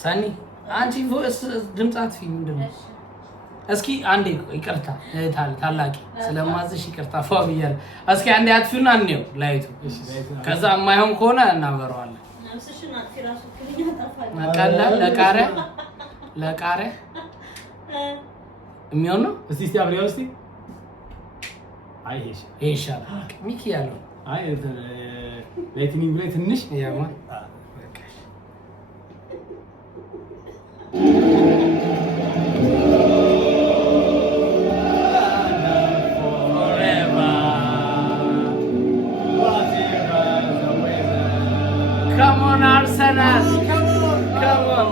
ሳኒ አንቺ ቮይስ ድምጻት ፊልም ምንድነው? እስኪ አንዴ ይቅርታ ታላቂ ስለማዝሽ ይቅርታ ፏብያል። እስኪ አንዴ አጥፊውና እንየው ላይቱ። ከዛ የማይሆን ከሆነ እናበረዋለን። ነፍስሽን አጥፊ ራሱ ክልኛ ታፋል ማቃላ ለቃሪያ የሚሆን ነው። እስቲ አብሪያው እስቲ አይ ይሻላል ሚኪ ያለው አይ ላይትኒንግ ላይ ትንሽ ያማ Come on, Arsenal! Come on!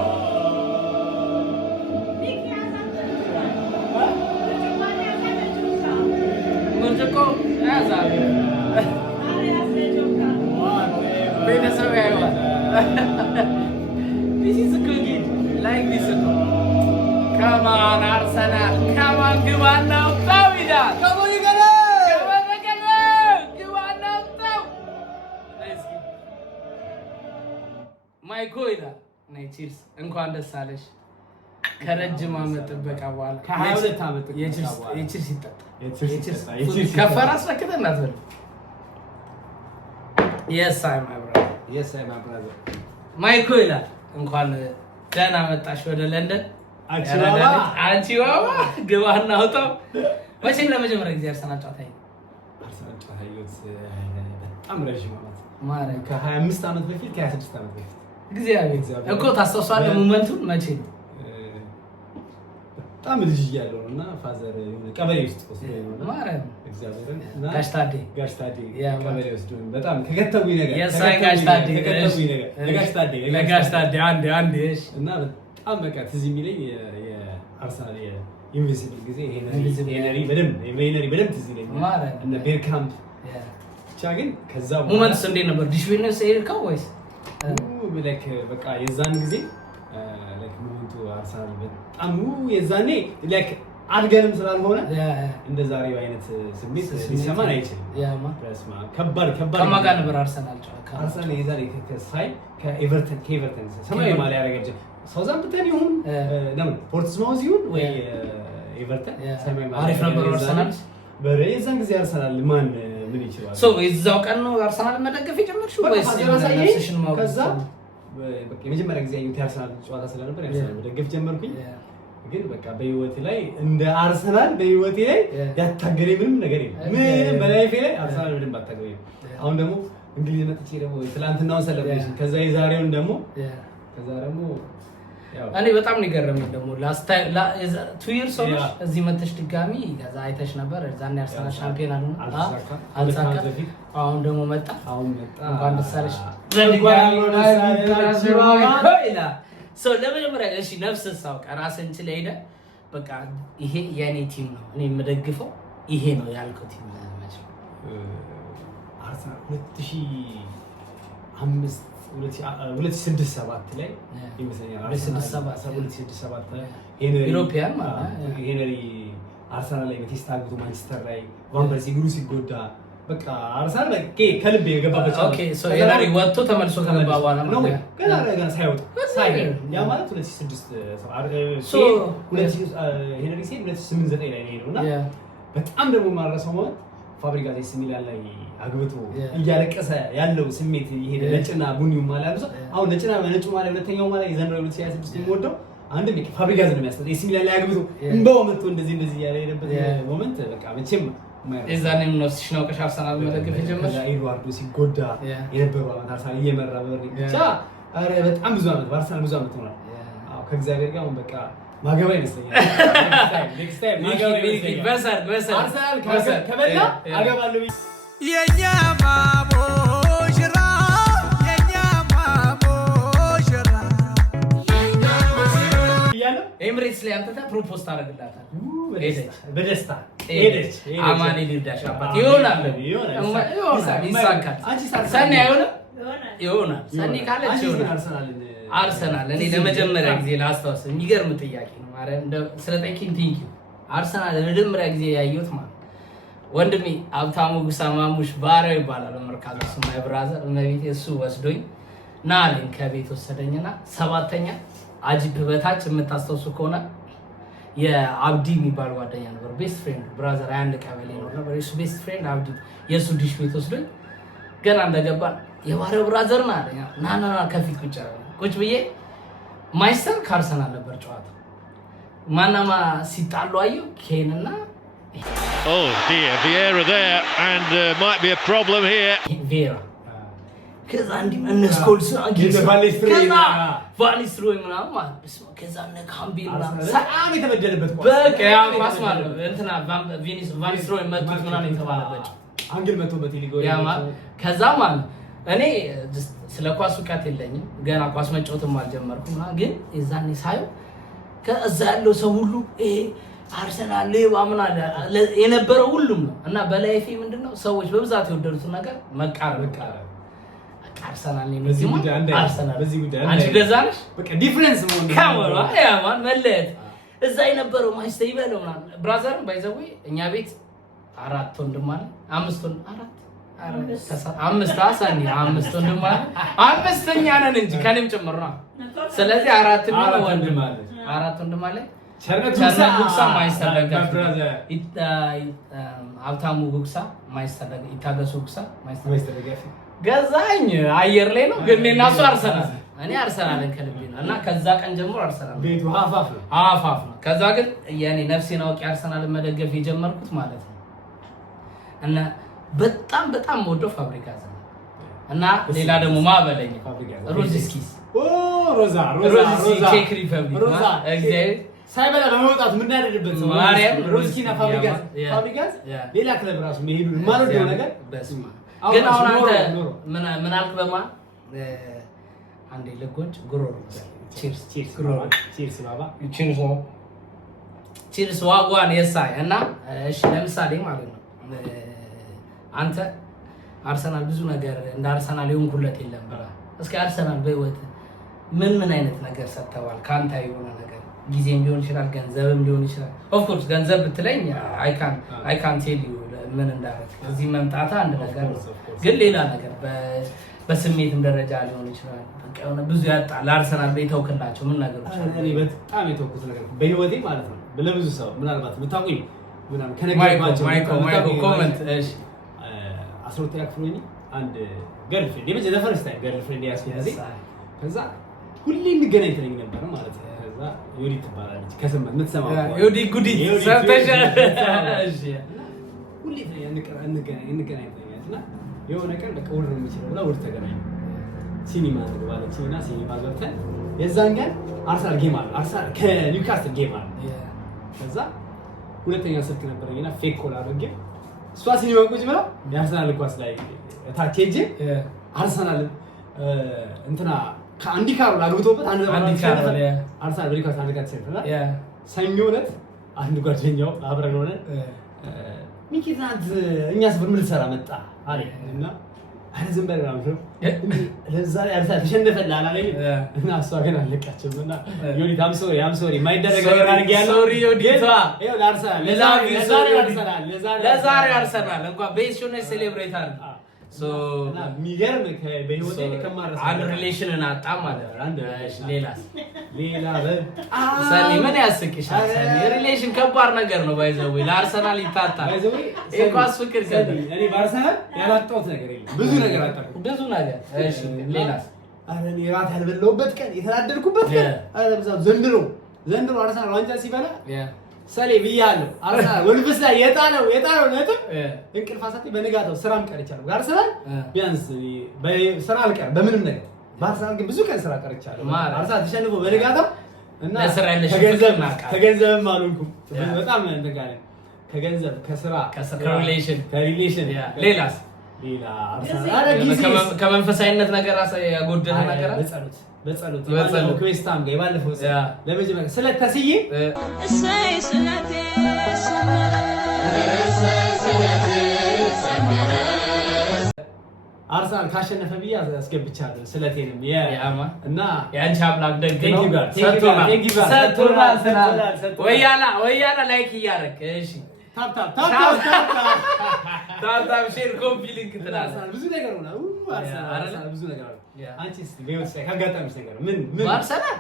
Murjoko, Azal. Better everyone. This is a cookie. Like this. Come on, Arsenal! Come on, give on now, Davida! Come on, you got it! ማይኮይዳ ናይ ቺርስ እንኳን ደስ አለሽ። ከረጅም ዓመት ጥበቃ በኋላ ከ22 ዓመት የቺርስ ይጣጣ የቺርስ ከፈራስ ለከተና አትበል። yes I my brother ማይኮይዳ እንኳን ደህና መጣሽ ወደ ለንደን። አንቺ ባባ ግባና አውጣው። መቼ ለመጀመሪያ ጊዜ አርሰናል ጨዋታ በጣም ረጅም ዓመት ማለት ከ25 ዓመት በፊት ከ26 ዓመት በፊት እግዚአብሔር እኮ ታስተውሳለህ። ሞመንቱን መቼ ነው? በጣም ልጅ እያለሁ እና ፋዘር የሆነ ቀበሌ ውስጥ ወስዶኝ ነው ማለት እግዚአብሔርን ጋሽታዴ ቀበሌ ወስዶኝ በጣም ከከተቡኝ ነገር ለጋሽታዴ አንዴ እና በጣም በቃ ትዝ የሚለኝ የአርሰናል የኢንቪንሲብል ጊዜ ሄነሪ በደንብ ትዝ ይለኛል ማለት እነ ቤርካምፕ ብቻ። ግን ከዛ ሞመንትስ እንዴት ነበር? ዲሽቪነስ ኤሪካው ወይስ ላይክ በቃ የዛን ጊዜ ላይክ ሞመንቱ አርሰናል በጣም የዛኔ ላይክ አድገንም ስላልሆነ እንደ ዛሬው አይነት ስሜት ሊሰማን አይችልም። ያማ ከባድ ከማጋ ነበር አርሰናል የዛሬ ከሳይ ከኤቨርተን ሰማያዊ ማሊያ ያረጋጀ ሳውዛምፕተን ይሁን ነው ፖርትስማውዝ ይሁን ወይ ኤቨርተን ሰማያዊ ማሊያ አሪፍ ነበር አርሰናል የዛን ጊዜ አርሰናል ማን ምን ይችላል? የዛው ቀን ነው አርሰናል መደገፍ የጀመርሽው ወይስ ነፍስሽን ማውጣት? ከዛ በቃ የመጀመሪያ ጊዜ ያየሁት የአርሰናል ጨዋታ ስለነበር አርሰናል መደገፍ ጀመርኩኝ። ግን በቃ በህይወቴ ላይ እንደ አርሰናል በህይወቴ ላይ ያታገለኝ ምንም ነገር የለም። ምንም በላይፌ ላይ አርሰናል ምንም ባታገለኝ። አሁን ደግሞ እንግሊዝ መጥቼ ደግሞ ትላንትናውን ሰለብሬሽን ከዛ የዛሬውን ደግሞ እኔ በጣም ነው የገረመኝ። ደግሞ ላስት 2 years ሆነሽ እዚህ መተሽ ድጋሚ ከዛ አይተሽ ነበር እዛን አርሰናል ሻምፒዮን አልሳካ። አሁን ደግሞ መጣ እንኳን ደስ አለሽ ለመጀመሪያ እሺ ነፍስ ሳውቅ ራስን ስለሄደ በቃ ይሄ የኔ ቲም ነው እኔ የምደግፈው ይሄ ነው ያልከው ቲም ነው አርሰናል 2006-7 ላይ ይመስለኛል 2006-7 ላይ ኢሮፒያን ማለት ሄነሪ አርሰናል ላይ በቴስት አግብቶ ማንቸስተር ላይ ዋን ፐርሲ ግሩ ሲጎዳ በቃ አርሰናል ላይ ከልብ የገባበት ኦኬ ሶ ሄነሪ ወጥቶ ተመልሶ ከገባ በኋላ ነው ገና ሳይወጣ ያ ማለት 2006 ሶ ሄነሪ ሲል 2008-9 ላይ ነውና በጣም ደግሞ ማረሰው ማለት ፋብሪጋስ ሚላን ላይ አግብቶ እያለቀሰ ያለው ስሜት ይሄ ነጭና ቡኒው ማለት ነው። አሁን ነጭና ነጩ ማለት ሁለተኛው ማለት የዘንድሮ 2026 የሚወደው አንድም ፋብሪጋስ ነው የሚያስጠው ኤሲ ሚላን ላይ አግብቶ እንባው መጥቶ እንደዚህ ያለ የሄደበት ሞመንት በቃ መቼም እዛኔም ነው ሲሽናውቀሽ አርሰናል መደገፍ የጀመረው ኤድዋርዶ ሲጎዳ የነበረው አመት አርሰናል እየመራ ብቻ አረ በጣም ብዙ አመት አርሰናል ብዙ አመት ሆኗል። አዎ ከእግዚአብሔር ጋር አሁን በቃ ማገባ ይመስለኛል። ኔክስት ታይም በሰርግ አርሰናል ከበላ አገባለሁ። የኛ ማሞሽራ ኤምሬትስ ላይ አንተ ፕሮፖዝ ታደርግላታል። በደስታ ሄደች አማኔ ሊዳሽ አባት ይሆናል ይሳካል። ሰኔ አይሆንም ይሆናል ሰኔ ካለች ይሆናል። አርሰናል እኔ ለመጀመሪያ ጊዜ ላስታውስ የሚገርም ጥያቄ ነው ማለት እንደ ስለጠይቂኝ ቲንክ አርሰናል ለመጀመሪያ ጊዜ ያየሁት ማለት ወንድሜ ሀብታሙ ጉሳ ማሙሽ ባሪያው ይባላል መርካቶ ስማይ ብራዘር እመቤቴ እሱ ወስዶኝ ና አለኝ ከቤት ወሰደኝና ሰባተኛ አጂፕ በታች የምታስተውሱ ከሆነ የአብዲ የሚባል ጓደኛ ነበር ቤስት ፍሬንድ ብራዘር አንድ ቀበሌ ነበር እሱ ቤስት ፍሬንድ አብዲ የሱ ዲሽ ቤት ወስዶኝ ገና እንደገባን የባሪያው ብራዘር ና አለኝ ና ከፊት ቁጭ ብዬ ማይስተር ከአርሰናል ነበር ጨዋታ ማናማ ሲጣሉ አየሁ ኬንና Oh dear, Vieira there, and might be a problem here. Vieira. ከዛ እንዲህ እነስኮልስ አግኝቶ ቫሊስትሮይ ምናምን ከዛ እነ ካምቢል ምናምን በጣም የተበደለበት በቃ ያው ኳስ ማለት እንትና ቫሊስትሮይ መቱት ምናምን የተባለበት አንግል መቶበት ይልገው ያማ ከዛ ማለት እኔ ስለ ኳስ እውቀት የለኝም ገና ኳስ መጫወትም አልጀመርኩም ግን የዛኔ ሳየው ከዛ ያለው ሰው ሁሉ አርሰናል ሌባ ምናምን የነበረው ሁሉም ነው እና በላይፌ ምንድነው ሰዎች በብዛት የወደዱት ነገር መቃረብ አርሰናል ነው አርሰናል በዚህ ጉዳይ አንቺ ገዛለሽ በቃ ዲፈረንስ ሞን ካሞራ ያማን መለየት እዛ የነበረው ማይስተር ይበለው ምናምን ብራዘር ባይዘው እኛ ቤት 4 ወንድም አለ 5 ወንድም 5 አሳኒ 5 ወንድም አለ አምስተኛ ነን እንጂ ከኔም ጭምር ነው ስለዚህ 4 ወንድም አለ 4 ወንድም አለ ቸርነት ጉክሳ ማይስተር ደጋፊ ሀብታሙ ጉክሳ ማይስተር ደጋፊ ይታገሱ ጉክሳ ማይስተር ደጋፊ ገዛኝ አየር ላይ ነው ግን እኔና እሱ እኔ አርሰናልን ከልቤ ነው እና ከዛ ቀን ጀምሮ አርሰናል ቤቱ አፋፍ ነው ከዛ ግን የኔ ነፍሴን አውቄ አርሰናልን መደገፍ የጀመርኩት ማለት ነው እና በጣም ወዶ ፋብሪጋዝ እና ሌላ ደግሞ ማበለኝ ሮዚስኪስ ሮዛ ቼክ ሪፐብሊክ እግዚአብሔር ሳይበላ በመውጣት ምን ያደርግበት ነው ማርያም ሮዚኪና ፋብሪጋዝ ሌላ ክለብ ራሱ መሄዱ ማለት ነው ነገር በስማ ግን አሁን አንተ ምን አልክ በማ አንዴ ለጎንጭ ጉሮሮ ቺርስ ባባ ቺርስ ዋጓን የሳይ እና እሺ ለምሳሌ ማለት ነው አንተ አርሰናል ብዙ ነገር እንደ አርሰናል ይሆንኩለት የለም ብላ እስኪ አርሰናል በህይወት ምን አይነት ነገር ሰጥተዋል ካንተ የሆነ ነገር ጊዜም ሊሆን ይችላል ገንዘብም ሊሆን ይችላል ኦፍ ኮርስ ገንዘብ ብትለኝ አይ ካን ቴል ዩ ምን እንዳደረክ እዚህ መምጣታ አንድ ነገር ግን ሌላ ነገር በስሜትም ደረጃ ሊሆን ይችላል በቃ የሆነ ብዙ ያጣል አርሰናል በይተውክላቸው ምን ነገሮች እኔ በጣም የተወኩት ነገር በህይወቴ ማለት ነው ለብዙ ሰው ምናልባት ብታውቁኝ ምናምን ከነገርኳቸው ማይኮ ኮሜንት እሺ 12 ያክፍሉኝ አንድ ገርልፍሬንድ የመጀመሪያ ፈርስት ታይም ገርልፍሬንድ ያስያዘ ከዛ ሁሌ እንገናኝ ትለኝ ነበር ማለት ነው ከዛ ዮዲ ትባላለች ከሰማ የምትሰማው ዮዲ ጉዲ ሰምተሻል እሺ ሁሌ እንገናኝ ትለኛለችና የሆነ ቀን በቃ ወር ነው የሚችለው ብላ ወር ተገናኘን ሲኒማ ተገባለችና ሲኒማ ገብተን የዛን ቀን አርሰናል ጌም አለ አርሰናል ከኒውካስትል ጌም አለ ከዛ ሁለተኛ ስልክ ነበረኝና ፌክ ኮል አድርጌ እሷ ሲኒማ ቁጭ ብላ የአርሰናል ኳስ ላይ ታች ሄጄ አርሰናል እንትና ከአንዲ ካሮል አግብቶበት አንድ አርሰናል በሪካስ አንድ ጋር ተሰልፈና ሰኞ ዕለት አንድ ጓደኛው አብረን ሆነን ሚኪታንት እኛስ ምን ልሰራ መጣ አለና አረ ዝም በል ነው ለዛሬ አርሰናል ተሸነፈላ አላለኝ እና እሷ ግን አለቃችምና ዮዲ ያም ሶሪ ማይደረግ ነገር አድርጌያለሁ ሶሪ ዮዲታ ይኸው ለአርሰናል ለዛሬ አርሰናል እንኳን ቤስቹን ሴሌብሬት አለ ሶ እና ሚገርም በህይወቴ ከማረሳ አንድ ሪሌሽንን አጣ ማለት ነው ሌላ ሰኒ ምን ያስቅሻል ሰኒ ሪሌሽን ከባድ ነገር ነው ባይዘው ለአርሰናል ይታጣል ኢኳስ ፍቅር ከደ እኔ በአርሰናል ያላጣሁት ነገር የለም ብዙ ነገር አጣሁ ብዙ ነገር እሺ ሌላስ አረ እኔ ራት ያልበላሁበት ቀን የተናደድኩበት ቀን አረ በዛው ዘንድሮ አርሰናል ዋንጫ ሲበላ ሰሌ ብያለሁ አርሰናል ወልብስ ላይ የጣለው ነጥብ እንቅልፍ አሳጥቼ በነጋታው ስራም ቀርቻለሁ አርሰናል ቢያንስ በስራ አልቀር በምንም ነገር በአርሰናል ግን ብዙ ቀን ስራ ቀርቻለሁ አርሰናል ተሸንፎ በነጋታው እና ከገንዘብም አልሆንኩም በጣም እንደጋለ ከገንዘብ ከስራ ከሪሌሽን ሌላስ አርሰናል ከመንፈሳዊነት ነገር ያጎደለ ነገር በጸሎት ከዌስታም ጋር ባለፈው ለመጀመሪያ ስለተስዬ አርሰናል ካሸነፈ ብዬ አስገብቻለሁ ስለቴንም እና ያንቺ አምላክ ደግ ነው ሰጥቶናል ወያላ ላይክ እያደረክ እሺ ታፕ ሼር ኮፒ ሊንክ ትላለህ ብዙ ነገር ሆነ አርሰናል ብዙ ነገር አለ አንቺስ በህይወት ላይ ካጋጠመሽ ነገር ምን አርሰናል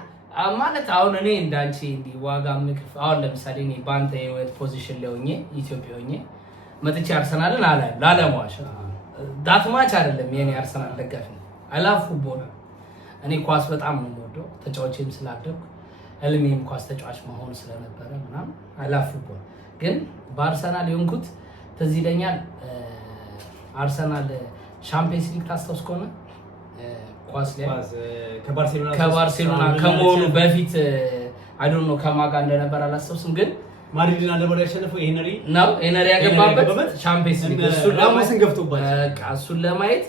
ማለት አሁን እኔ እንዳንቺ እንዲ ዋጋ ምክፍ አሁን ለምሳሌ እኔ ባንተ የህይወት ፖዚሽን ላይ ሆኜ ኢትዮጵያ ሆኜ መጥቼ አርሰናልን ላለማዋሽ ዳት ማች አይደለም የኔ አርሰናል ደጋፊ ነው አላፍ ፉትቦል እኔ ኳስ በጣም ነው የምወደው ተጫዋቼም ስላደኩ ህልሜም ኳስ ተጫዋች መሆን ስለነበረ ምናምን አላፍ ፉትቦል ግን በአርሰናል የሆንኩት ትዝ ይለኛል አርሰናል ሻምፒየንስ ሊግ ታስታውስ ከሆነ ኳስ ላይ ከባርሴሎና ከመሆኑ በፊት አይ ዶንት ኖ ከማጋ እንደነበር አላስታውስም ግን ማድሪድን አንደበለ ያሸነፈው ሄነሪ ያገባበት ሻምፒየንስ ሊግ እሱን ገፍቶባቸው በቃ እሱን ለማየት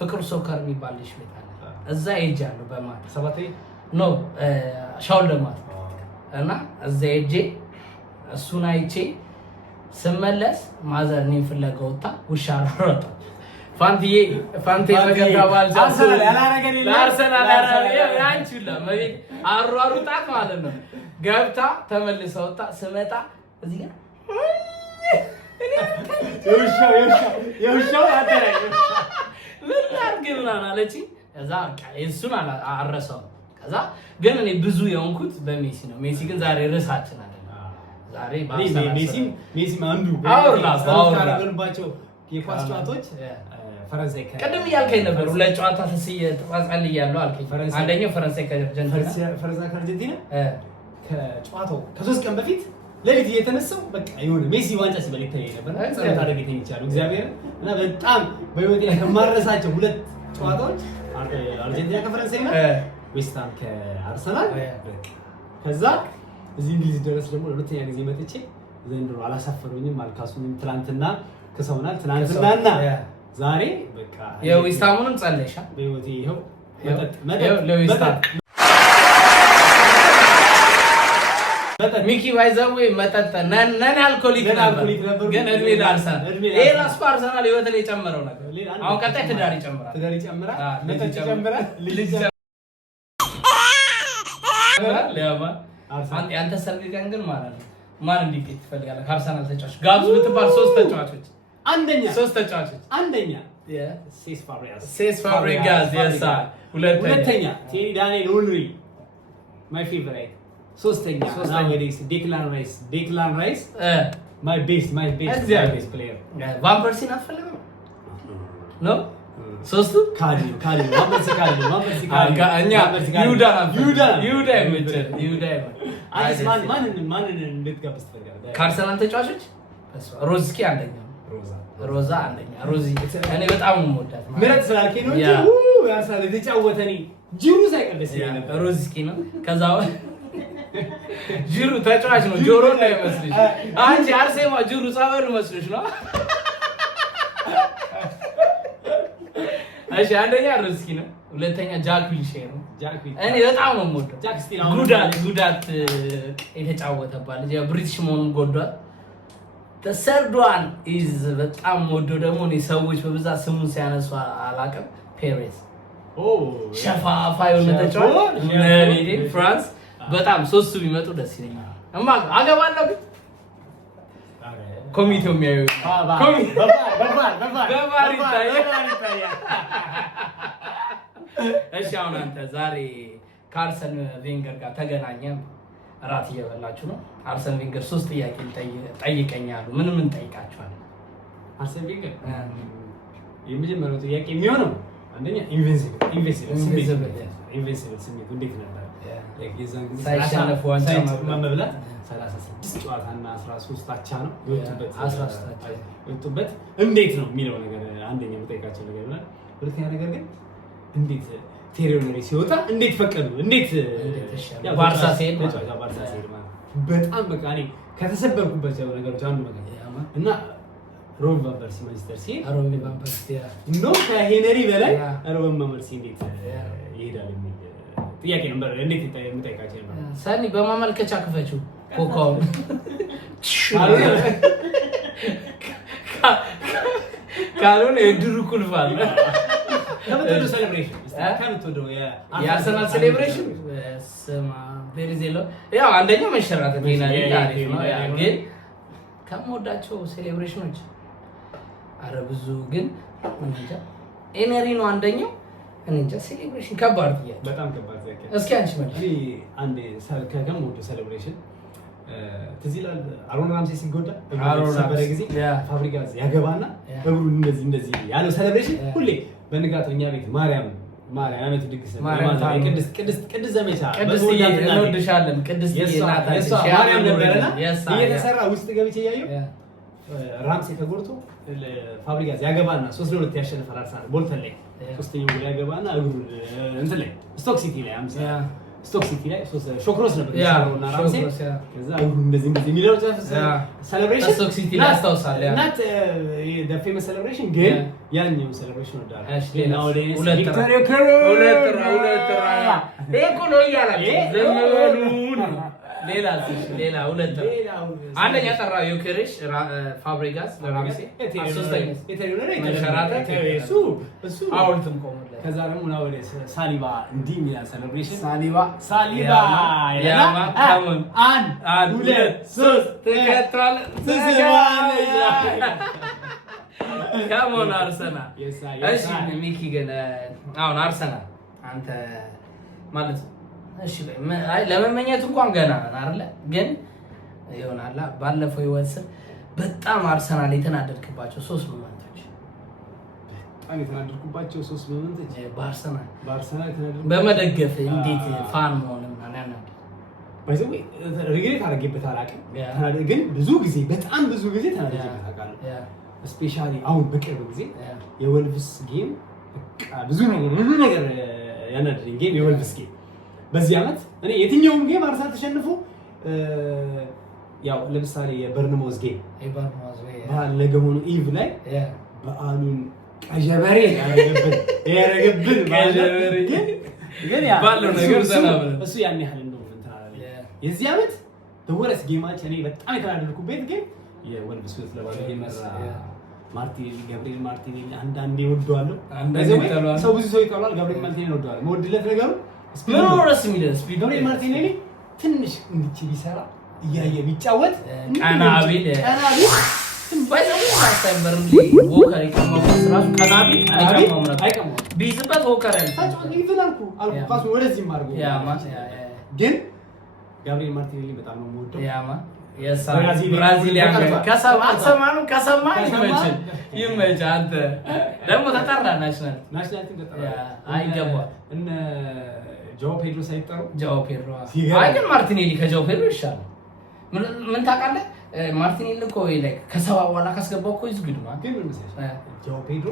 ፍቅር ሶከር የሚባል ልጅ ቤት አለ እዛ ሄጃለሁ በማታ ሰባቴ ኖ ሻውል ደማት እና እዛ ሄጄ እሱን አይቼ ስመለስ ማዘር እኔን ፍለጋ ወጣ ውሻ አሮጣ ፋንቴ ፈገግታ ባልቻ አርሰናል ያንቺላ ማለት አሯሩጣት ማለት ነው ገብታ ተመልሳ ወጣ ስመጣ እዚህ ጋር የውሻው አደረኝ ምን ላድርግ ምናምን አለችኝ ከዛ እሱን አረሳው ከዛ ግን እኔ ብዙ የሆንኩት በሜሲ ነው ሜሲ ግን ዛሬ ርዕሳችን አይደለም ዛሬ ሜሲ አንዱ አወራባቸው የኳስ ጨዋታዎች ፈረንሳይ ቀደም እያልከኝ ነበር ሁለት ጨዋታ ተጻጻል እያለሁ አልከኝ አንደኛው ፈረንሳይ ከአርጀንቲና ከጨዋታው ከ3 ቀን በፊት ለሊት እየተነሳው በቃ የሆነ ሜሲ ዋንጫ ሲበል ይታይ ነበር ጸሎት አድርገኝ ይቻላል እግዚአብሔር እና በጣም በህይወቴ ከማረሳቸው ሁለት ጨዋታዎች አርጀንቲና ከፈረንሳይ እና ዌስትሃም ከአርሰናል ከዛ እዚህ እንግሊዝ ድረስ ደግሞ ለሁለተኛ ጊዜ መጥቼ ዘንድሮ አላሳፈሩኝም አልካሱኝም ትናንትና ከሰውናል ትናንትናና ዛሬ በቃ የዌስትሃሙንም ጸለይሻ በህይወቴ ይሄው መጠጥ ሚኪ ባይዘው መጠጥ ነን አልኮሊክ ነበር ግን እድሜ ለአርሰናል ይሄ ራሱ አርሰናል ህይወት ላይ የጨመረው ነገር አሁን ቀጣይ ትዳር ይጨምራል መጠጥ ይጨምራል ልጅ አንተ ሰርግ ቀን ግን ማለት ነው ማን እንዲገኝ ትፈልጋለህ ከአርሰናል ተጫዋች ጋብዙ ብትባል ሶስት ተጫዋቾች አንደኛ ሴስ ፋብሪጋስ የሳ ሁለተኛ ቴሪ ዳንኤል ኡልሪ ማይ ፌቨራይት ሶስተኛ ዴክላን ራይስ ማይ ቤስት ፕሌየር ቫን ፐርሲን አትፈልግም ነው ሶስቱ ካዲ እኛ ይሁዳ ማንን እንድትጋብዝ ትፈልጋለህ ከአርሰናል ተጫዋቾች ሮዝስኪ አንደኛ ሮዛ አንደኛ ሮዚ እኔ በጣም የምወዳት ምረጥ ስላልከኝ ነው እንጂ ያርሰናል የተጫወተኝ ጅሩ ሳይቀደስ ነበር ሮዝስኪ ነው ከዛ ጅሩ ተጫዋች ነው ጆሮ ላይ መስልሽ አንቺ አርሴማ ጅሩ ጻበል መስልሽ ነው እሺ አንደኛ ሮዝስኪ ነው ሁለተኛ ጃክ ዊልሼር ነው እኔ በጣም ነው የምወደው ጉዳት የተጫወተባት ልጅ ብሪቲሽ መሆኑን ጎዷል the third one is በጣም ወዶ ደግሞ እኔ ሰዎች በብዛት ስሙን ሲያነሱ አላውቅም ፔሬዝ ሸፋፋ የሆነ ተጫዋች ነብይ ፍራንስ በጣም ሶስቱ ቢመጡ ደስ ይለኛል እማ አገባለሁ ኮሚቴው የሚያዩ በባር ይታያል እሺ አሁን አንተ ዛሬ ከአርሰን ቬንገር ጋር ተገናኘን ራት እየበላችሁ ነው አርሰን ቬንገር 3 ጥያቄ ጠይቀኛሉ ምን ጠይቃችኋል አርሰን ቬንገር የመጀመሪያው ጥያቄ የሚሆነው አንደኛ ኢንቪንሲብል ስሜት እንዴት ነበር የዛን ጊዜ ሳይሸነፉ ዋንጫ መብላት 36 ጨዋታና 13 አቻ ነው የወጡበት እንዴት ነው የሚለው ነገር አንደኛ የምጠይቃቸው ነገር ነው ሁለተኛ ነገር ግን እንዴት ቴሪ ኦነሪ ሲወጣ እንዴት ፈቀዱ እንዴት ባርሳ ሲሄድ በጣም በቃ እኔ ከተሰበርኩበት ነገሮች አንዱ ነገር እና ሮብ ቫን ፐርሲ ማንቸስተር ሲሄድ ነው ከሄነሪ በላይ ሮብ ቫን ፐርሲ እንዴት ይሄዳል የሚል ጥያቄ ነበር እንዴት የምጠይቃቸው ነበር ሰኒ በማመልከቻ ክፈችው ኮካው ካልሆነ የድሩ ቁልፍ አለ ከምትወደው ሴሌብሬሽን የአርሰናል ሴሌብሬሽን ስማ ቬሪዜሎ ያው አንደኛው መሸራተት አሪፍ ነው። ግን ከምወዳቸው ሴሌብሬሽኖች አረ ብዙ ግን እንጃ ኤነሪ ነው አንደኛው። እንጃ ሴሌብሬሽን ከባድ ጥያቄ፣ በጣም ከባድ ጥያቄ። እስኪ አንቺ ማለት አንዴ ከምወደው ሴሌብሬሽን ትዝ ይላል አሮን ራምሴ ሲጎዳ በነበረ ጊዜ ፋብሪጋዝ ያገባና እግሩን እንደዚህ ያለው ሴሌብሬሽን ሁሌ በንጋታው እኛ ቤት ማርያም አመት ድግስ ቅድስት ዘመቻ እንወድሻለን ቅድስት ማርያም ነበረና እየተሰራ ውስጥ ገብቼ እያየሁ ራምሴ ተጎድቶ ፋብሪጋዝ ያገባና 3-2 ያሸንፋል አርሰናል ቦልተን ላይ ሶስተኛው ጎል ያገባና እግሩ እንትን ላይ ስቶክ ሲቲ ላይ ሾክሮስ ነበር ያለው ራምሴ ከዛ እግሩ እንደዚህ የሚለው ሴሌብሬሽን ስቶክ ሲቲ ላይ አስታውሳለሁ። ናት the famous celebration ግን ያኛው ሴሌብሬሽን ወዳለ ቪክቶሪያ ነው ያላችሁ ሌላ ሁለት አንደኛ ጠራው ዩኬሬሽ ፋብሪጋስ ለራምሴ እሱ አውልትም ቆመለ ከዛ ደግሞ ነው ወደ ሳሊባ እንዲህ የሚያ ሴሌብሬሽን ሳሊባ ያማ ካሞን 1 2 3 ተከታለ ካሞን አርሰናል እሺ ሚኪ ግን አሁን አርሰናል አንተ ማለት እሺ አይ ለመመኘት እንኳን ገና አይደለ ግን ይሆናል ባለፈው ይወስድ በጣም አርሰናል የተናደድክባቸው 3 ሞመንቶች በአርሰናል የተናደድኩ በመደገፍ እንዴት ፋን መሆንም አናናድ ባይዘው ሪግሬት አድርጌበት አላውቅም ግን ብዙ ጊዜ በጣም ብዙ ጊዜ ተናደድኩበት አውቃለሁ ስፔሻሊ አሁን በቅርብ ጊዜ የወልቭስ ጌም በቃ ብዙ ነገር ያናደደኝ ጌም የወልቭስ ጌም በዚህ አመት እኔ የትኛውም ጌም አርሰናል ተሸንፎ ያው ለምሳሌ የበርንማውዝ ጌም በዓል ለገሞኑ ኢቭ ላይ በዓሉን ቀጀበሬ ያረገብን ግን ያ ባለው ነገር ተናበረ እሱ ያን ያህል ነው እንትን አለ የዚህ አመት ተወረስ ጌማች እኔ በጣም የተናደድኩበት ጌም የወልቭስ ለባለ ጌመራ ገብርኤል ማርቲኔሊ አንዳንዴ ወደዋለሁ ሰው ብዙ ሰው ይጠላል ገብርኤል ማርቲኔሊ ወደዋለሁ መወድለት ነገሩ ስፒኖረስ ሚደስ ገብርኤል ማርቲኔሊ ትንሽ እንድች ቢሰራ እያየ ቢጫወት ቀናቢል ባይዘው ማስተምበርም ወከር ይከማውስ ራሱ ቀናቢል አይቀማው ቢዝበት ወከር ታጫውት ይፈላልኩ አልኳስ ወደዚህ ማርጎ ያማ ግን ገብርኤል ማርቲኔሊ በጣም ነው የምወደው ያማ ብራዚሊያን ከሰማ ይመች አንተ ደግሞ ተጠራ ናሽናል ተጠራ አይገባ እነ ጆ ፔድሮ ሳይጠሩ ጆ ፔድሮ አይ ግን ማርቲኔሊ ከጆ ፔድሮ ይሻላል ምን ታውቃለህ ማርቲኔሊ እኮ ላይ ከሰባ በኋላ ካስገባው እኮ ይዝግዱ ማለት ግን ምን መሰለህ ጆ ፔድሮ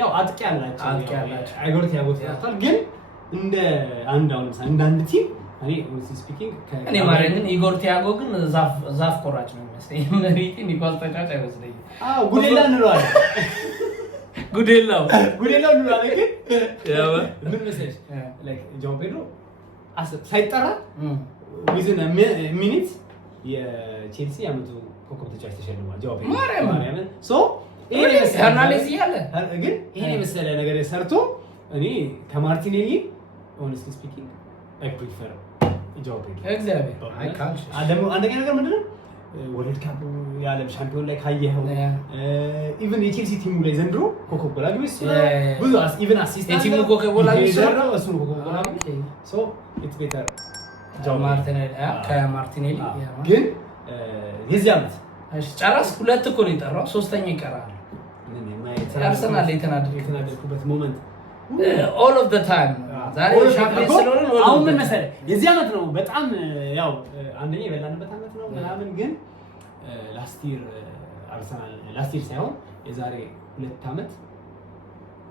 ያው አጥቂ ያላቸው አይጎርት ያጎታል ግን እንደ አንድ ቲም እኔ ኦንሊ ስፒኪንግ እኔ ማረንን ኢጎር ቲያጎ ግን ዛፍ ቆራጭ ነው የሚመስለኝ መሪቲ ኒኮል ተጫጫ አይመስለኝ ጉዴላ እንለዋለን ጉዴላው እንለዋለን ግን ያው ምን መሰለሽ ላይክ ጆ ፔድሮ ሳይጠራ ዊዝን ሚኒት የቼልሲ አመቱ ኮከብ ተጫዋች ተሸልሟል ጆ ፔድሮ ማርያም ሶ ሄርናንዴዝ ያለ ግን ይሄ መሰለ ነገር ሰርቶ እኔ ከማርቲኔሊ ኦንሊ ስፒኪንግ I prefer ጆ ፔድሮ እግዚአብሔር አይ ካንች ደግሞ አንደኛ ነገር ምንድነው ወርልድ ካፕ የዓለም ሻምፒዮን ላይ ካየኸው ኢቭን የቼልሲ ቲሙ ላይ ዘንድሮ ኮከብ ጎል አግቢስ ብዙ ኢቭን አሲስት የቲሙ ኮከብ ጎል አግቢስ እሱ ኮከብ ጎል አግቢስ ሶ ኢትስ ቤተር ጆ ከማርቲኔሊ ግን የዚህ አመት እሺ ጨረስ ሁለት እኮ ነው የጠራው ሶስተኛ ይቀራል አርሰናል የተናደድኩበት ሞመንት all of the time ዛሬ ሻምፒዮን ስለሆነ አሁን ምን መሰለህ የዚህ አመት ነው በጣም ያው አንደኛ የበላንበት አመት ነው ምናምን ግን ላስቲር አርሰናል ላስቲር ሳይሆን የዛሬ 2 አመት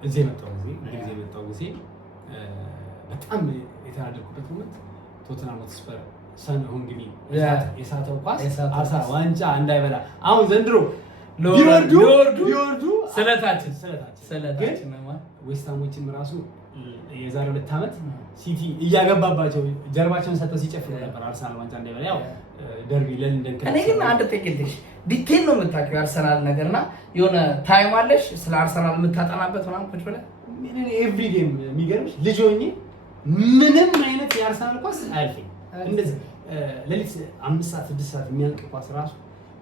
እዚህ የመጣው ጊዜ በጣም የተናደድኩበት ሞመንት ቶተንሃም ሆትስፐር ሰን ሆንግቢ የሳተው ኳስ አርሳ ዋንጫ እንዳይበላ አሁን ዘንድሮ ቢወርዱ ስለታችን ነው ዌስትሃሞችን ራሱ የዛሬ 2 አመት ሲቲ እያገባባቸው ጀርባቸውን ሰጥተው ሲጨፍሩ ነበር አርሰናል ዋንጫ እንዳይበላ ያው ደርቢ ለንደን እኔ ግን አንድ ጥቂትሽ ዲቴል ነው የምታውቂው አርሰናል ነገርና የሆነ ታይም አለሽ ስለ አርሰናል የምታጠናበት ምናምን ቁጭ ብለህ ኤቭሪ ጌም የሚገርምሽ ልጅ ሆኜ ምንም አይነት የአርሰናል ኳስ አያልፈኝ እንደዚህ ለሊት 5 ሰዓት 6 ሰዓት የሚያልቅ ኳስ ራሱ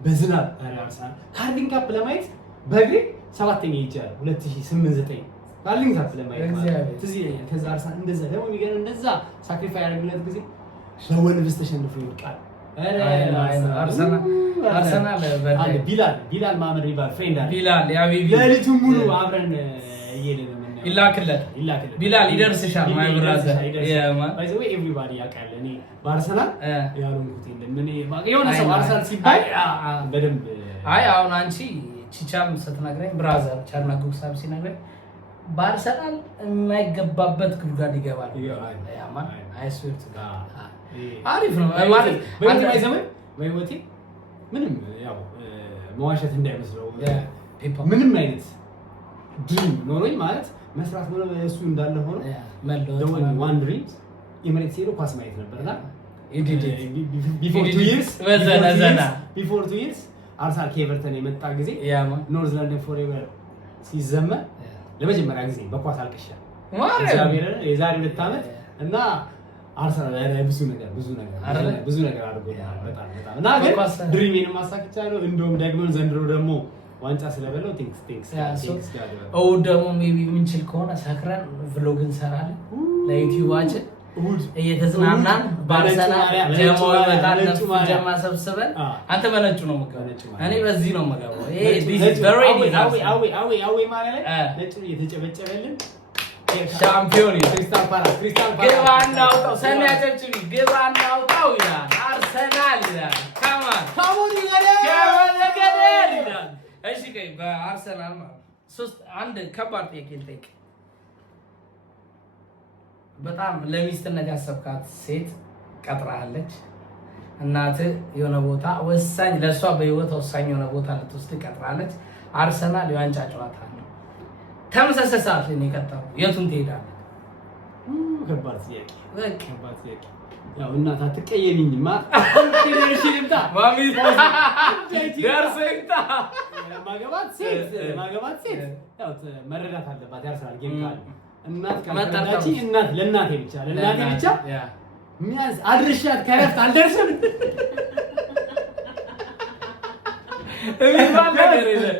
በዝናብ አርሰናል ካርሊንግ ካፕ ለማየት በእግሬ 7ኛ ይጃል 2008-9 ካርሊንግ ካፕ ለማየት ትዝ ይለኛል። ከዛ አርሰናል እንደዛ ደግሞ የሚገርም እንደዛ ሳክሪፋይ ያደረግለት ጊዜ ለወልቭስ ተሸንፎ ይወድቃል። አርሰናል ቢላል ማመድ ይባል ፍሬንድ አለ ቢላል ያቢቢ ለሊቱን ሙሉ አብረን እየሄድን ይላክለት ቢላል ይደርስሻል ማይ ብራዘር ባይ ዘ ዌይ ኤቭሪባዲ ያውቃል። እኔ በአርሰናል ያሉት የለም እኔ የሆነ ሰው አርሰናል ሲባል በደንብ አሁን አንቺ ቺቻም ስትነግረኝ ብራዘር ቻርናጉክ ሳብ ሲነግረኝ በአርሰናል የማይገባበት ጉድጓድ ይገባል ያማን አይስዌርት አሪፍ ነው ማለት አንተ ባይዘመን በህይወቴ ምንም ያው መዋሸት እንዳይመስለው ምንም አይነት ድሪም ኖሮኝ ማለት መስራት ነው እሱ እንዳለ ሆኖ ደወል ዋን ድሪም ኢሜሬትስ ሄዶ ኳስ ማየት ነበርና ቢፎር 2 ይርስ አርሰናል ከኤቨርተን የመጣ ጊዜ ኖርዝ ለንደን ፎሬቨር ሲዘመን ለመጀመሪያ ጊዜ በኳስ አልቅሻለሁ የዛሬ 2 ዓመት እና አርሰናል ላይ ብዙ ነገር አድርጎኛል በጣም እና ግን ድሪሜን ማሳክቻለሁ። እንደውም ደግሞ ዘንድሮ ደግሞ ዋንጫ ስለበለው ቲንክስ ደግሞ ሜቢ ምንችል ከሆነ ሰክረን ቭሎግ እንሰራለን ለዩቲዩባችን እየተዝናናን በአርሰናል ጀማው ይመጣል ጀማ ሰብስበን አንተ በነጩ ነው የምገባው እኔ በዚህ ነው የምገባው ይሄ ዲስ ኢዝ ቬሪ አዌ ማለት ላይ ነጩ እየተጨበጨበልን ሻምፒዮን ክሪስታል ፓላስ ግባና አውጣው ሰኔ አጨብጭቢ ግባና አውጣው ይላል አርሰናል ይላል ካሞን ይላል እሺ ከይ በአርሰናል ሶስት አንድ ከባድ ጥያቄ ልጠይቅ በጣም ለሚስትነት ያሰብካት ሴት ቀጥራለች እናትህ የሆነ ቦታ ወሳኝ ለሷ በህይወት ወሳኝ የሆነ ቦታ ልትወስድ ቀጥራለች አርሰናል የዋንጫ ጨዋታ ነው ተመሳሳይ ሰዓት ላይ ነው የቀጠረው የቱን ትሄዳለህ ከባድ ጥያቄ ያው እናት አትቀየሚኝማ አንተ ልምታ ማሚ ደርሰኝታ ማገባት ሴት ያው መረዳት አለባት ያርሰናል ጌም ካለ እናት ካለች እናት ለእናቴ ብቻ ሚያዝ አድርሻት ከረፍት አልደርስም እሚባል ነገር የለም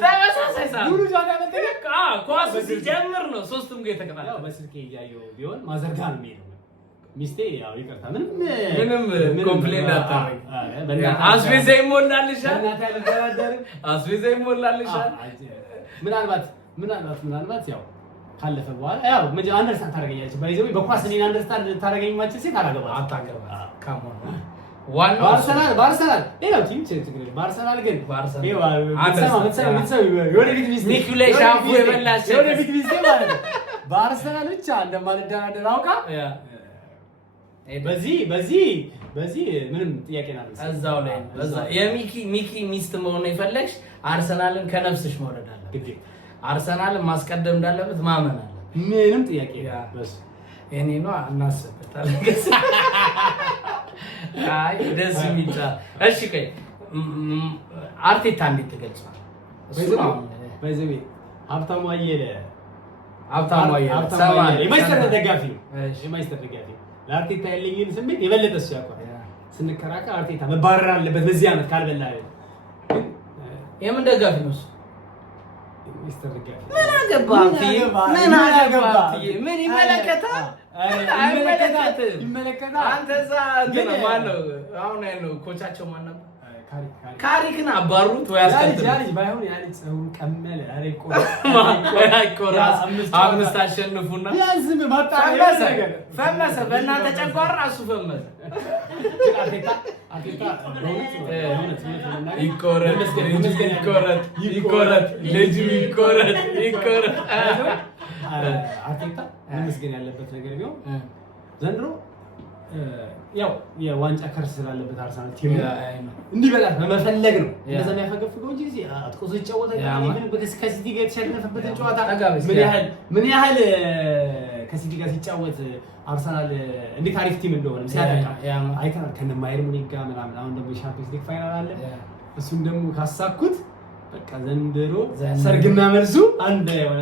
ተመሳሳይ ሰዓት ሁሉ ጃጋ መጠየቅ ኳስ ሲጀምር ነው ሶስቱም ጋር የተቀጣጣ ያው በስልኬ እያየሁ ቢሆን ማዘርጋ ነው የሚሄደው ሚስቴ ያው ይቅርታ ምንም ኮምፕሌን አታረግ አስቤዛ ይሞላልሻል እናት ያልደረደር አስቤዛ ይሞላልሻል ምናልባት ያው ካለፈ በኋላ ያው አንደርስታንድ ታደርገኛለች ባይዘው በኳስ እኔን አንደርስታንድ ታደርገኝ ማችል ሴት አታገባ ካሞን ዋናው ባርሰናል ሌላው ቲም ችግር ባርሰናል ግን የወደፊት ሚስቴ ኒኩሌሽ አፉ የበላሽ የወደፊት ሚስቴ ማለት ነው ባርሰናል ብቻ እንደማልደራደር አውቃ በዚህ ምንም ጥያቄ ናለች እዛው ላይ የሚኪ ሚስት መሆን የፈለግሽ አርሰናልን ከነፍስሽ መውረድ አለበት አርሰናልን ማስቀደም እንዳለበት ማመን አለ ምንም ጥያቄ በስ እኔ ነው እናስበታለን አይ ደስ የሚጣ እሺ ከይ አርቴታ እንዴት ተገልጿል እሱ ነው ባይዘዌ ሀብታሙ አየለ የማይስተር ደጋፊ ለአርቴታ ያለኝን ስሜት የበለጠ እሱ ያውቃል ስንከራከር አርቴታ መባረር አለበት በዚህ ዓመት ካልበላ የምን ደጋፊ ነው እሱ ሚስተር ደጋፊ ምን አገባህ ምን ይመለከታል ይመለከታል አንተ እዛ እንትን ማነው አሁን ያለው ኮቻቸው ማን ነበር ካሪክን አባሩት ወይ አስቀጥሉ ያልጅ ባይሆን ያልጅ ጸጉን ቀመለ አይቆራ አምስት አሸንፉና ያዝም ፈመሰ በእናንተ ጨጓራ እሱ ፈመሰ አርቴታ ይቆረጥ ልጁ ይቆረጥ አርቴታ መስገን ያለበት ነገር ቢሆን ዘንድሮ ያው የዋንጫ ከርስ ስላለበት አርሰናል ቲም እንዲበላ በመፈለግ ነው እንደዛ የሚያፈገፍገው እንጂ አጥቆ ሲጫወታ ምን ከሲቲ ጋር የተሸነፈበት ጨዋታ ምን ያህል ከሲቲ ጋር ሲጫወት አርሰናል እንዴት አሪፍ ቲም እንደሆነ ሲያጠቃ አይተናል ከነማየር ሙኒክ ጋር ምናምን አሁን ደግሞ ሻምፒዮንስ ሊግ ፋይናል አለ እሱን ደግሞ ካሳኩት በቃ ዘንድሮ ሰርግና መልሱ አንድ የሆነ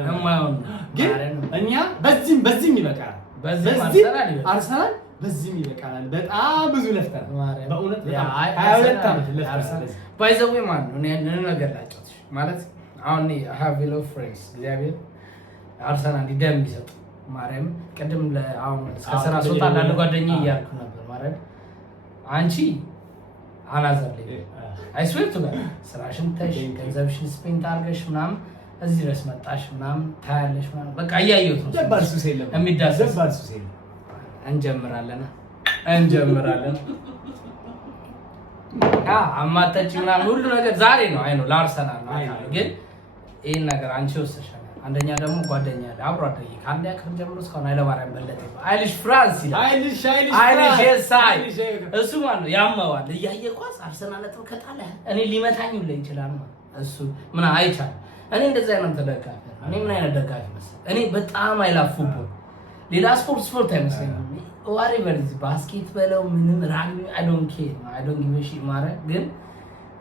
ግን እኛ በዚህም ይበቃል። አርሰናል በዚህም ይበቃናል። በጣም ብዙ ለፍተናል በእውነት በጣም 22 ዓመት ለፍተናል። ባይዘው ማለት ነው እኔ ነገር ላጫውትሽ ማለት አሁን I have a lot of friends እግዚአብሔር አርሰናል ደም ቢሰጥ ማርያም ቀደም አሁን እስከ ስራ ሶታ አንድ ጓደኛዬ እያልኩ ነበር ማለት አንቺ አላዛለኝ I swear to God ስራሽን ተሽ ገንዘብሽን ስፔንድ አድርገሽ ምናምን እዚህ ድረስ መጣሽ ምናምን ታያለሽ ምናምን በቃ እያየሁት ነው። ደባል ሱስ የለም የሚዳሰስ ደባል ሱስ የለም። እንጀምራለን አማታች ምናምን ሁሉ ነገር ዛሬ ነው አይ ነው ለአርሰናል ነው ግን ይሄን ነገር አንቺ ወሰሻል። አንደኛ ደግሞ ጓደኛ አለ አብሮ አደረኝ ካንዳ ያክል ጀምሮ እስካሁን አይለባራም በለጠ አይልሽ ፍራንስ ይላል አይልሽ እሱ ማለት ያማዋል እያየ ኳስ አርሰናል ነው ከጣለ እኔ ሊመታኝ ሁሉ ይችላል እሱ ምን አይቻል እኔ እንደዛ አይነት ተደጋፊ እኔ ምን አይነት ደጋፊ መሰለኝ እኔ በጣም አይላፉቦ ሌላ ስፖርት አይመስለኝም whatever is ባስኬት በለው ምንም ራግቢ I don't give a shit ማለት ግን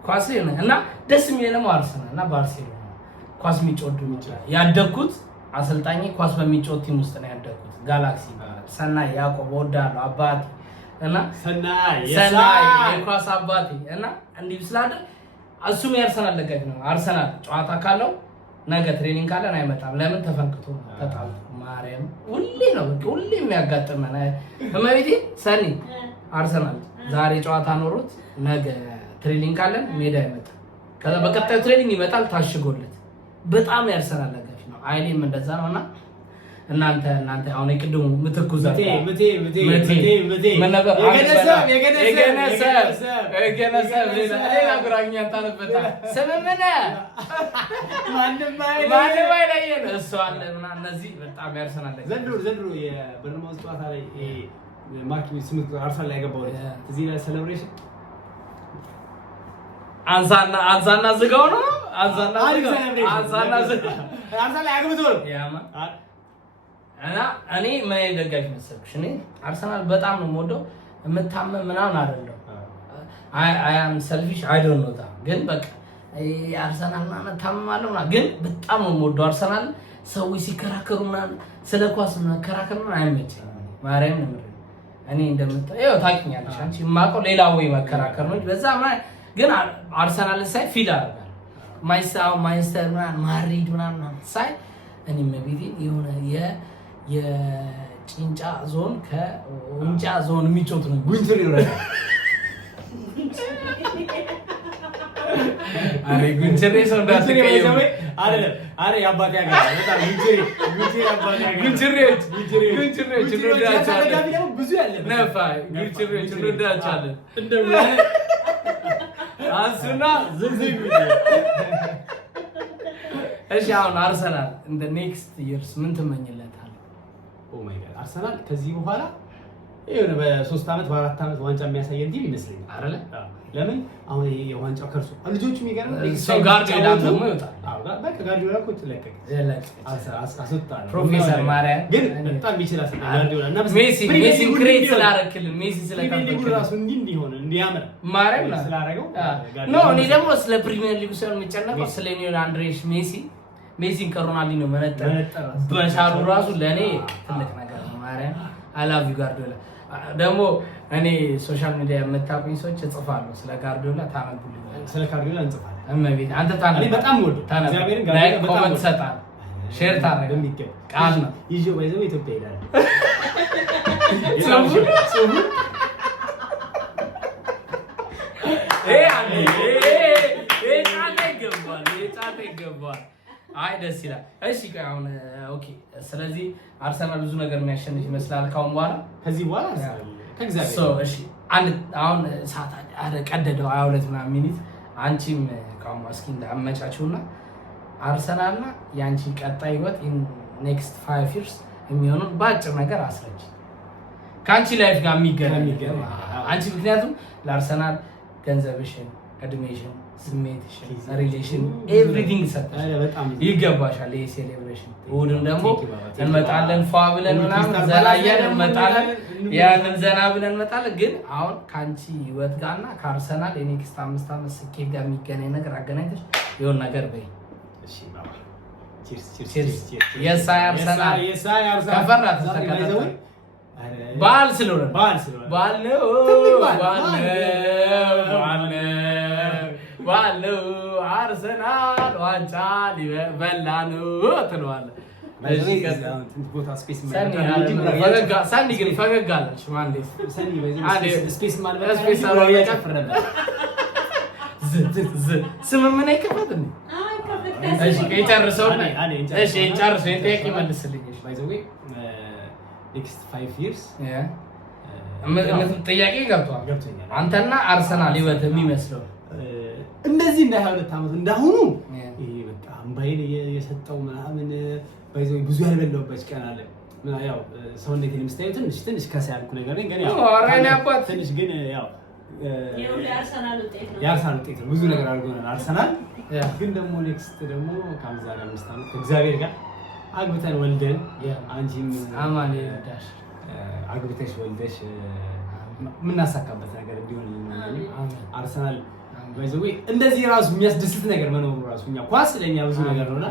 ኳስ ነው እና ደስ የሚለው አርሰናል እና ባርሴሎና ኳስ የሚጮዱ ይችላል ያደኩት አሰልጣኝ ኳስ በሚጮት ቲም ውስጥ ነው ያደኩት ጋላክሲ ማለት ሰናይ ያዕቆብ ወዳለው አባቴ እና ሰናይ የኳስ አባቴ እና እንዲህ ስላደ እሱም ያርሰናል ደጋፊ ነው። አርሰናል ጨዋታ ካለው ነገ ትሬኒንግ ካለን አይመጣም። ለምን ተፈንክቶ ተጣሉ ማርያም ሁሌ ነው ሁሌ የሚያጋጥመን እመቤቴ ሰኒ አርሰናል ዛሬ ጨዋታ ኖሮት ነገ ትሬኒንግ ካለን ሜዳ አይመጣም። ከዛ በቀጣዩ ትሬኒንግ ይመጣል ታሽጎለት በጣም ያርሰናል ደጋፊ ነው። አይኔም እንደዛ ነውና እናንተ አሁን የቅድሙ ምትኩዛ ምቴ ምን ነበር የገነሰብ ሌላ ጉራኛ ታነበታ ስምምነ ማንም አይለየን እሱ አለ እና እነዚህ በጣም ያርሰናል ዘንድሮ የበርናማውዝ ጨዋታ ላይ ማርክ ስምንት አርሰናል ላይ ያገባው እዚህ ላይ ሴሌብሬሽን አንሳና ዝጋው ነው አንሳና ዝጋው አርሰናል ላይ አግብቶ ነው ያማ እና እኔ ምን ደጋፊ መሰልኩሽ እኔ አርሰናል በጣም ነው የምወደው የምታመም ምናምን አይደለም I am selfish I don't know that ግን በቃ አርሰናል ማለት ታመማለሁ ግን በጣም ነው የምወደው አርሰናል ሰዎች ሲከራከሩና ስለ ኳስ መከራከሩና አይመቸኝም ማርያም ነው እኔ እንደምታየው ታውቂኛለሽ አንቺ ማቆ ሌላ ወይ መከራከር ነው በዛ ግን አርሰናል ሳይ ፊል አደርጋለሁ ማንቸስተር ማድሪድ ምናምን ሳይ እኔ መቢዲ የሆነ የጭንጫ ዞን ከኡንጫ ዞን የሚጮት ነው ጉንትሪ ይወራል አሬ ጉንትሪ ሰው እንዳትቀየው አሬ ያባቴ ያጋራ በጣም ጉንትሪ ያባቴ ያጋራ ጉንትሪዎች እንደዳቻለ ብዙ ያለ ነፋ ጉንትሪዎች እንደዳቻለ እንደው አንሱና ዝምዝም እሺ አሁን አርሰናል in the next years ምን ትመኝለታል? ኦ ማይ ጋድ አርሰናል ከዚህ በኋላ የሆነ በ3 አመት በ4 አመት ዋንጫ የሚያሳየን ቲም ይመስለኛል አይደለ? ለምን አሁን የዋንጫው ከርሱ ልጆቹ የሚገርም ሰው ጋርዲዮላ ደግሞ ይወጣል። አዎ በቃ ጋርዲዮላ እኮ ተለቀቀ አስወጣ ፕሮፌሰር ማርያም ግን በጣም ይችላል ጋርዲዮላ እና ሜሲ ክሬት ስላረክልን ሜሲ ስለከፈከለ ራሱ እንዲሆነ እንዲያምር ማርያም ስላረገው ኖ እኔ ደግሞ ስለ ፕሪሚየር ሊግ ሳይሆን የሚጨነቀው ስለ ሊዮኔል አንድሬስ ሜሲን ከሮናልዲኖ መነጠር በሻሉ ራሱ ለኔ ትልቅ ነገር ነው። ማርያም I love you ጋርዲዮላ ደግሞ እኔ ሶሻል ሚዲያ የምታውቁኝ ሰዎች እጽፋለሁ ስለ ጋርዲዮላ ታነቡልኝ ስለ ጋርዲዮላ እንጽፋለን እመቤት አንተ ታነብ እኔ በጣም ወዶ እግዚአብሔርን ጋርዲዮላ በጣም ኮሜንት ሰጣል ሼር ታረግ እንደሚገባ ቃል ነው ይዤው ባይዘው ኢትዮጵያ ይላል ጫታ ይገባል አይ ደስ ይላል። እሺ አሁን ኦኬ ስለዚህ አርሰናል ብዙ ነገር የሚያሸንፍ ይመስላል ካሁን በኋላ ከዚህ በኋላ አርሰናል ከእግዚአብሔር ሶ እሺ አንድ አሁን ሰዓት ቀደደው 22 ምናምን ሚኒት አንቺም ካሁን እስኪ እንዳመቻቹና አርሰናልና ያንቺ ቀጣይ ህይወት in next 5 years የሚሆነው ባጭር ነገር አስረጅ ካንቺ ላይፍ ጋር የሚገናኝ አንቺ ምክንያቱም ለአርሰናል ገንዘብሽን እድሜሽን ስሜትሽን ሪሌሽን ኤቭሪቲንግ ሰጥተሽ ይገባሻል። ይሄ ሴሌብሬሽን እሑድም ደግሞ እንመጣለን ፏ ብለን ምናምን ዘና እያልን እንመጣለን ያንን ዘና ብለን እንመጣለን። ግን አሁን ካንቺ ህይወት ጋርና ከአርሰናል የኔክስት 5 አመት ስኬት ጋር የሚገናኝ ነገር አገናኝተሽ የሆነ ነገር በይ። እሺ ባባ ቺርስ ቺርስ ቺርስ። ቺርስ የሳ አርሰናል የሳይ አርሰናል ከፈራት ተከታተል በዓል ስለሆነ በዓል ነው በዓል ነው አርሰናል ዋንጫ ሊበላ ነው ትለዋለህ። ሰኒ ግን ፈገግ አለች። ስምምን አይከፈትም። ጨርሰው ጥያቄ መልስልኝ። ጥያቄ ገብቷል። አንተና አርሰናል ህይወት የሚመስለው እንደዚህ እንደ 22 ዓመት እንዳሁኑ ይሄ በቃ አምባይን የሰጠው ምናምን ባይዘው ብዙ ያልበላውበት ቀን አለ። ያው ሰውነቴን የምታየው ትንሽ ከሳ ያልኩ ነገር ነኝ። ግን ያው አራኔ አባት ትንሽ ግን ያው የአርሰናል ውጤት ነው። ብዙ ነገር አድርጎናል አርሰናል። ግን ደግሞ ኔክስት ደግሞ ከአምዛ ጋር 5 ዓመት ከእግዚአብሔር ጋር አግብተን ወልደን አንቺም አማን ይዳሽ አግብተሽ ወልደሽ የምናሳካበት ነገር እንዲሆን አርሰናል ባይዘው እንደዚህ ራሱ የሚያስደስት ነገር መኖሩ ራሱ እኛ ኳስ ለኛ ብዙ ነገር ነውና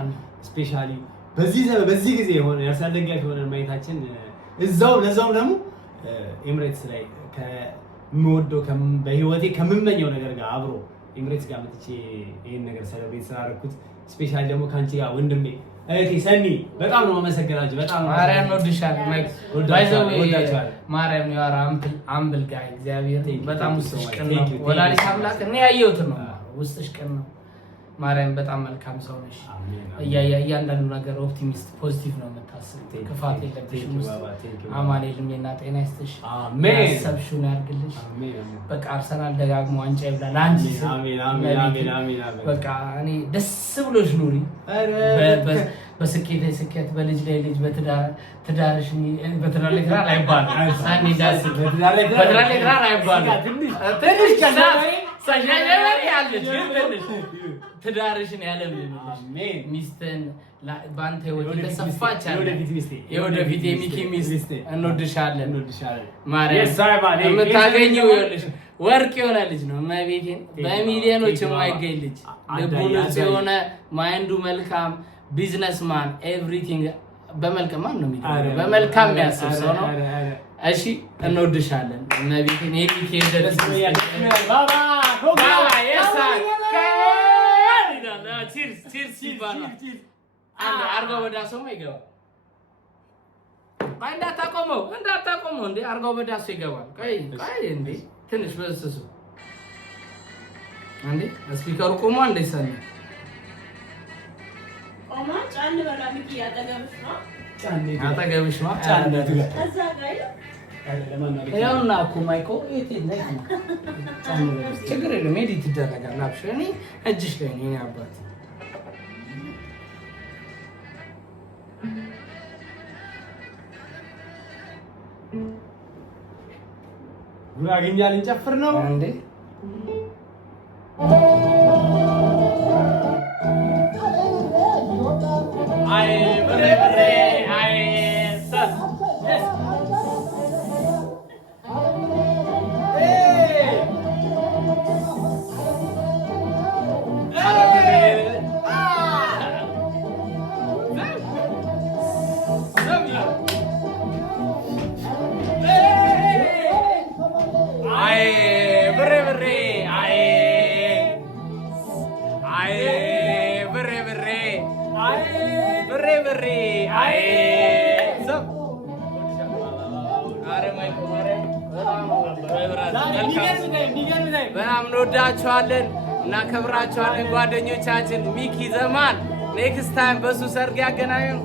ስፔሻሊ በዚህ ጊዜ የሆነ የአርሰናል ደጋፊ ሆነን ማየታችን ለዛውም ደግሞ ኤምሬትስ ላይ ከምወደው በህይወቴ ከምመኘው ነገር ጋር አብሮ ኤምሬትስ ጋር መጥቼ ይሄን ነገር ሰለብሬት ስላደረኩት ስፔሻሊ ደግሞ ካንቺ ጋር ወንድሜ እህቴ ሰኒ በጣም ነው የማመሰግናችሁ። በጣም ማርያም ነው ድሻል ማይክ ባይዘው ማርያም ነው ያራ አምብል ጋር እግዚአብሔር በጣም ውስጥሽ ቀን ነው። ወላዲተ አምላክ እኔ ያየሁት ነው ውስጥሽ ቀን ነው። ማርያም በጣም መልካም ሰው ነሽ። እያንዳንዱ ነገር ኦፕቲሚስት ፖዚቲቭ ነው የምታስብ። ክፋት የለብሽም ውስጥ አማኑኤልም የና ጤና ይስጥሽ። አሜን። ያሰብሽውን ያርግልሽ። በቃ አርሰናል ደጋግሞ ዋንጫ ይብላል። አንቺ አሜን። በቃ እኔ ደስ ብሎሽ ኑሪ። በስኬት ላይ ስኬት፣ በልጅ ላይ ልጅ፣ በትዳርሽ በትዳር ላይ ትዳር አይባልም። ሳኒ ዳስ በትዳር ላይ ትዳር አይባልም። ትንሽ ሳሻጀበሪ አለች ትንሽ ትዳርሽን ያለምልሽ ሚስትን በአንተ ህይወት የተሰፋች አለ የወደፊት የሚኪ ሚስት እንወድሻለን። ማርያም የምታገኘው ይኸውልሽ ወርቅ የሆነ ልጅ ነው። እመቤቴን በሚሊዮኖች የማይገኝ ልጅ ልቡ ንጹህ የሆነ ማይንዱ መልካም ቢዝነስማን ኤቭሪቲንግ በመልካም ነው የሚለው በመልካም የሚያስብ ሰው ነው። እሺ እንወድሻለን እመቤቴን የሚኪ ባባ ቺርስ ይባላል። አንድ አርጋው በዳሶማ ይገባል። ባይ እንዳታቆመው እንዴ አርጋው በዳሶ ይገባል። ቆይ እንዴ ትንሽ በስሱ አንዴ ስፒከሩ ቆሞ አንዴ ሰነ ቆማ ጫን በላ ሚኪ አጠገብሽ ነው ጫን ከዛ ጋር ያውና እኮ ማይኮ ችግር የለም ኤዲት ይደረጋል። አብሽ እኔ እጅሽ ላይ ነው አባት ጉራግኛ ልንጨፍር ነው እንዴ? አይ ብሬ አይ ሰስ በጣም እንወዳቸዋለን እናከብራቸዋለን ጓደኞቻችን። ሚኪ ዘማን ኔክስት ታይም በሱ ሰርግ ያገናኙን።